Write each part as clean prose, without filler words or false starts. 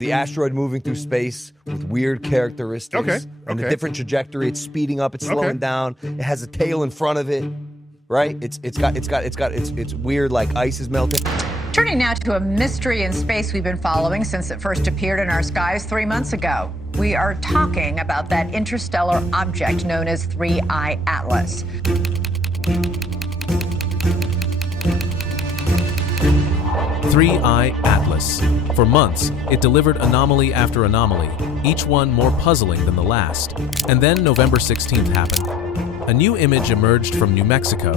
The asteroid moving through space with weird characteristics and a different trajectory. It's speeding up, it's slowing down. It has a tail in front of it, right? It's weird, like ice is melting. Turning now to a mystery in space we've been following since it first appeared in our skies 3 months ago. We are talking about that interstellar object known as 3I Atlas. Atlas. For months, it delivered anomaly after anomaly, each one more puzzling than the last. And then November 16th happened. A new image emerged from New Mexico,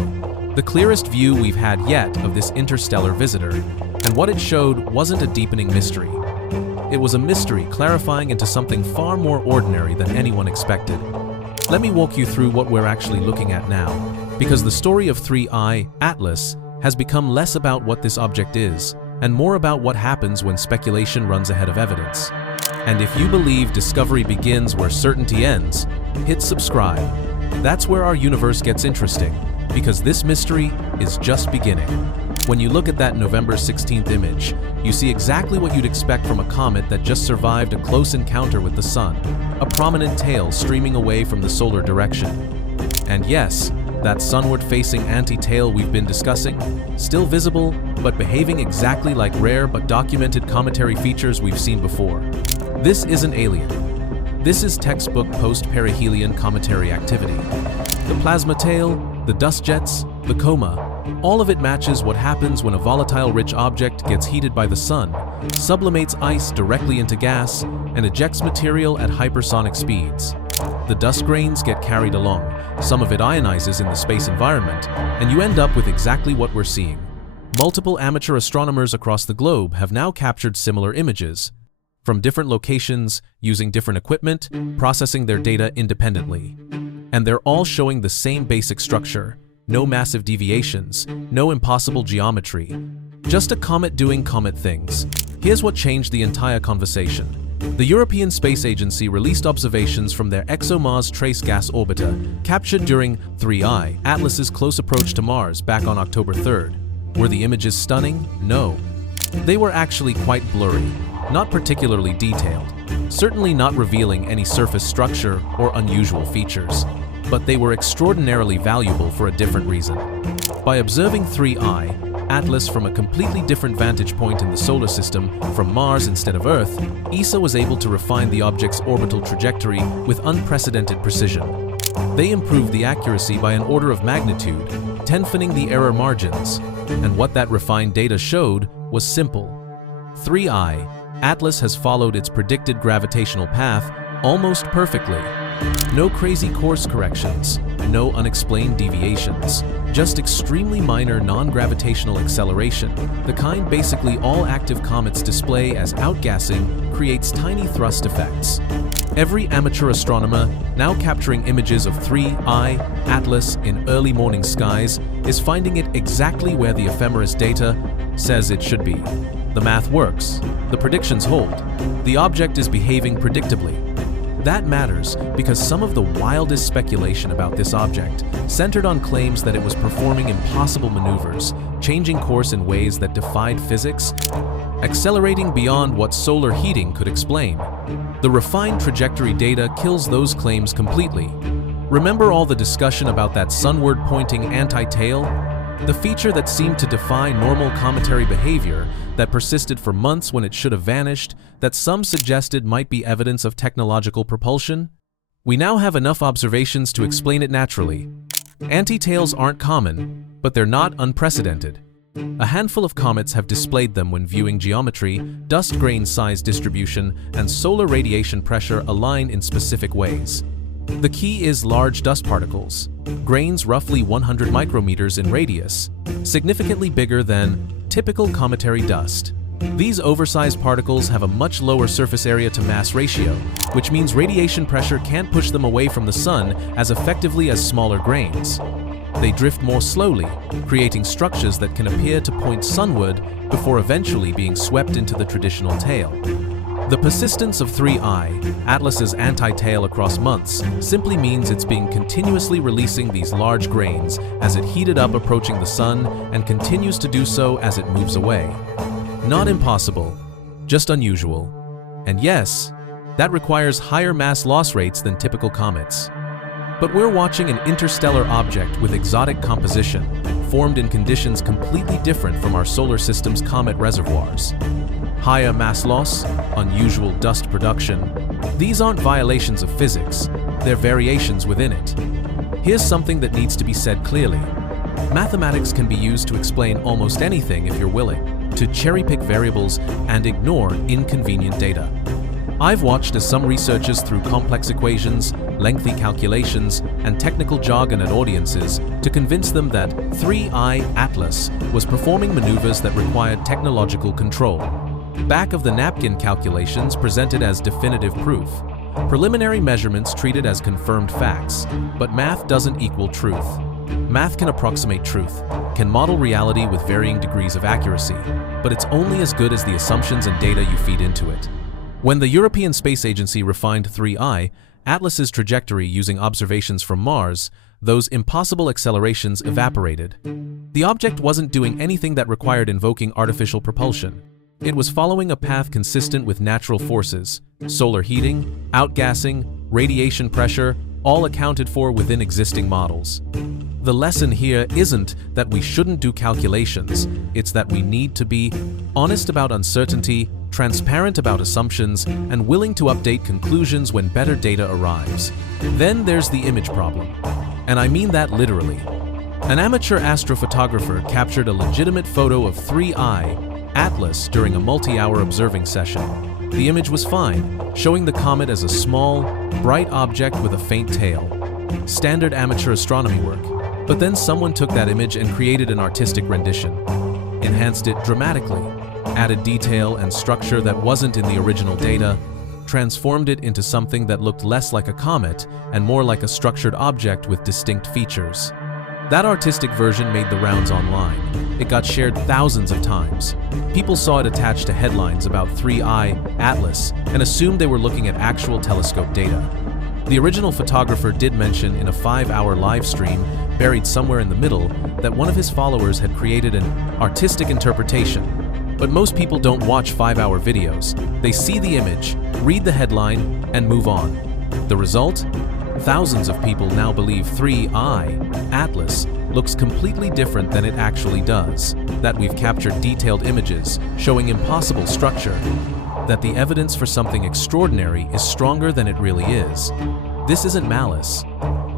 the clearest view we've had yet of this interstellar visitor. And what it showed wasn't a deepening mystery. It was a mystery clarifying into something far more ordinary than anyone expected. Let me walk you through what we're actually looking at now, because the story of 3I Atlas has become less about what this object is, and more about what happens when speculation runs ahead of evidence. And if you believe discovery begins where certainty ends, hit subscribe. That's where our universe gets interesting, because this mystery is just beginning. When you look at that November 16th image, you see exactly what you'd expect from a comet that just survived a close encounter with the sun, a prominent tail streaming away from the solar direction. And yes, that sunward-facing anti-tail we've been discussing, still visible, but behaving exactly like rare but documented cometary features we've seen before. This isn't alien. This is textbook post-perihelion cometary activity. The plasma tail, the dust jets, the coma, all of it matches what happens when a volatile-rich object gets heated by the sun, sublimates ice directly into gas, and ejects material at hypersonic speeds. The dust grains get carried along, some of it ionizes in the space environment, and you end up with exactly what we're seeing. Multiple amateur astronomers across the globe have now captured similar images, from different locations, using different equipment, processing their data independently. And they're all showing the same basic structure, no massive deviations, no impossible geometry, just a comet doing comet things. Here's what changed the entire conversation. The European Space Agency released observations from their ExoMars trace gas orbiter, captured during 3I Atlas's close approach to Mars back on October 3rd. Were the images stunning? No. They were actually quite blurry, not particularly detailed, certainly not revealing any surface structure or unusual features. But they were extraordinarily valuable for a different reason. By observing 3I Atlas from a completely different vantage point in the solar system, from Mars instead of Earth, ESA was able to refine the object's orbital trajectory with unprecedented precision. They improved the accuracy by an order of magnitude, tenfolding the error margins. And what that refined data showed was simple. 3I Atlas has followed its predicted gravitational path almost perfectly. No crazy course corrections, no unexplained deviations, just extremely minor non-gravitational acceleration, the kind basically all active comets display as outgassing creates tiny thrust effects. Every amateur astronomer now capturing images of 3I Atlas in early morning skies is finding it exactly where the ephemeris data says it should be. The math works, the predictions hold, the object is behaving predictably. That matters because some of the wildest speculation about this object centered on claims that it was performing impossible maneuvers, changing course in ways that defied physics, accelerating beyond what solar heating could explain. The refined trajectory data kills those claims completely. Remember all the discussion about that sunward-pointing anti-tail? The feature that seemed to defy normal cometary behavior, that persisted for months when it should have vanished, that some suggested might be evidence of technological propulsion? We now have enough observations to explain it naturally. Anti-tails aren't common, but they're not unprecedented. A handful of comets have displayed them when viewing geometry, dust grain size distribution, and solar radiation pressure align in specific ways. The key is large dust particles, grains roughly 100 micrometers in radius, significantly bigger than typical cometary dust. These oversized particles have a much lower surface area to mass ratio, which means radiation pressure can't push them away from the sun as effectively as smaller grains. They drift more slowly, creating structures that can appear to point sunward before eventually being swept into the traditional tail. The persistence of 3I Atlas's anti-tail across months simply means it's been continuously releasing these large grains as it heated up approaching the sun and continues to do so as it moves away. Not impossible, just unusual. And yes, that requires higher mass loss rates than typical comets. But we're watching an interstellar object with exotic composition, formed in conditions completely different from our solar system's comet reservoirs. Higher mass loss, unusual dust production, these aren't violations of physics, they're variations within it. Here's something that needs to be said clearly. Mathematics can be used to explain almost anything if you're willing, to cherry-pick variables and ignore inconvenient data. I've watched as some researchers threw complex equations, lengthy calculations, and technical jargon at audiences to convince them that 3I Atlas was performing maneuvers that required technological control. Back-of-the-napkin calculations presented as definitive proof. Preliminary measurements treated as confirmed facts, but math doesn't equal truth. Math can approximate truth, can model reality with varying degrees of accuracy, but it's only as good as the assumptions and data you feed into it. When the European Space Agency refined 3I, Atlas's trajectory using observations from Mars, those impossible accelerations evaporated. The object wasn't doing anything that required invoking artificial propulsion. It was following a path consistent with natural forces, solar heating, outgassing, radiation pressure, all accounted for within existing models. The lesson here isn't that we shouldn't do calculations, it's that we need to be honest about uncertainty, transparent about assumptions, and willing to update conclusions when better data arrives. Then there's the image problem. And I mean that literally. An amateur astrophotographer captured a legitimate photo of 3I Atlas during a multi-hour observing session. The image was fine, showing the comet as a small, bright object with a faint tail. Standard amateur astronomy work. But then someone took that image and created an artistic rendition, enhanced it dramatically, added detail and structure that wasn't in the original data, transformed it into something that looked less like a comet and more like a structured object with distinct features. That artistic version made the rounds online. It got shared thousands of times. People saw it attached to headlines about 3I Atlas and assumed they were looking at actual telescope data. The original photographer did mention in a 5-hour live stream, buried somewhere in the middle, that one of his followers had created an artistic interpretation. But most people don't watch 5-hour videos. They see the image, read the headline, and move on. The result? Thousands of people now believe 3I Atlas looks completely different than it actually does, that we've captured detailed images showing impossible structure, that the evidence for something extraordinary is stronger than it really is. This isn't malice.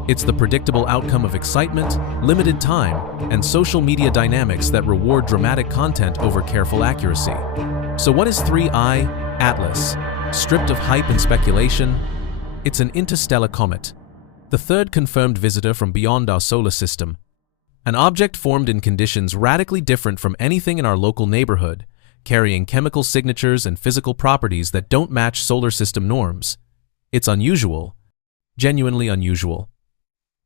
It's the predictable outcome of excitement, limited time, and social media dynamics that reward dramatic content over careful accuracy. So what is 3I Atlas? Stripped of hype and speculation, it's an interstellar comet, the third confirmed visitor from beyond our solar system. An object formed in conditions radically different from anything in our local neighborhood, carrying chemical signatures and physical properties that don't match solar system norms. It's unusual, genuinely unusual.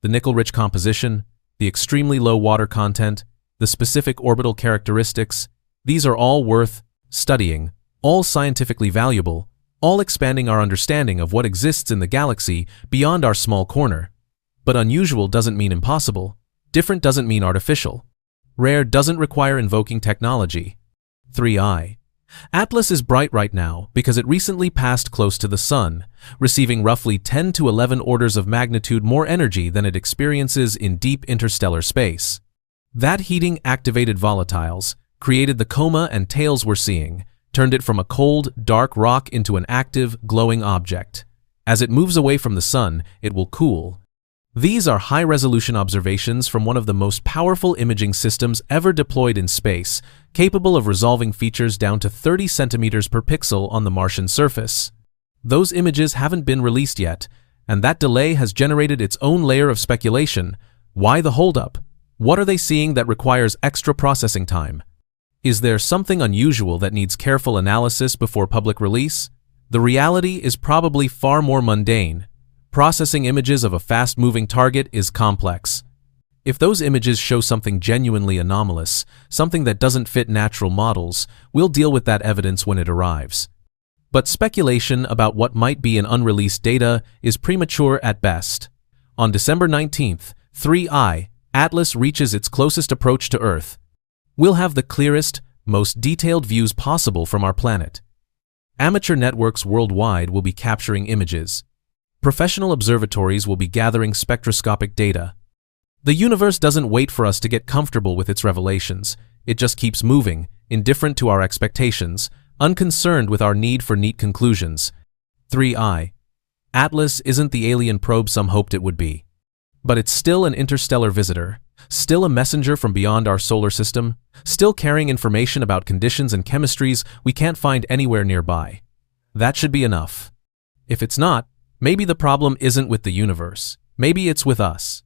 The nickel-rich composition, the extremely low water content, the specific orbital characteristics, these are all worth studying, all scientifically valuable, all expanding our understanding of what exists in the galaxy beyond our small corner. But unusual doesn't mean impossible. Different doesn't mean artificial. Rare doesn't require invoking technology. 3I. Atlas is bright right now because it recently passed close to the Sun, receiving roughly 10 to 11 orders of magnitude more energy than it experiences in deep interstellar space. That heating activated volatiles, created the coma and tails we're seeing, turned it from a cold, dark rock into an active, glowing object. As it moves away from the Sun, it will cool. These are high-resolution observations from one of the most powerful imaging systems ever deployed in space, capable of resolving features down to 30 centimeters per pixel on the Martian surface. Those images haven't been released yet, and that delay has generated its own layer of speculation. Why the holdup? What are they seeing that requires extra processing time? Is there something unusual that needs careful analysis before public release? The reality is probably far more mundane. Processing images of a fast-moving target is complex. If those images show something genuinely anomalous, something that doesn't fit natural models, we'll deal with that evidence when it arrives. But speculation about what might be in unreleased data is premature at best. On December 19th, 3I Atlas reaches its closest approach to Earth. We'll have the clearest, most detailed views possible from our planet. Amateur networks worldwide will be capturing images. Professional observatories will be gathering spectroscopic data. The universe doesn't wait for us to get comfortable with its revelations. It just keeps moving, indifferent to our expectations, unconcerned with our need for neat conclusions. 3I. Atlas isn't the alien probe some hoped it would be. But it's still an interstellar visitor, still a messenger from beyond our solar system, still carrying information about conditions and chemistries we can't find anywhere nearby. That should be enough. If it's not, maybe the problem isn't with the universe. Maybe it's with us.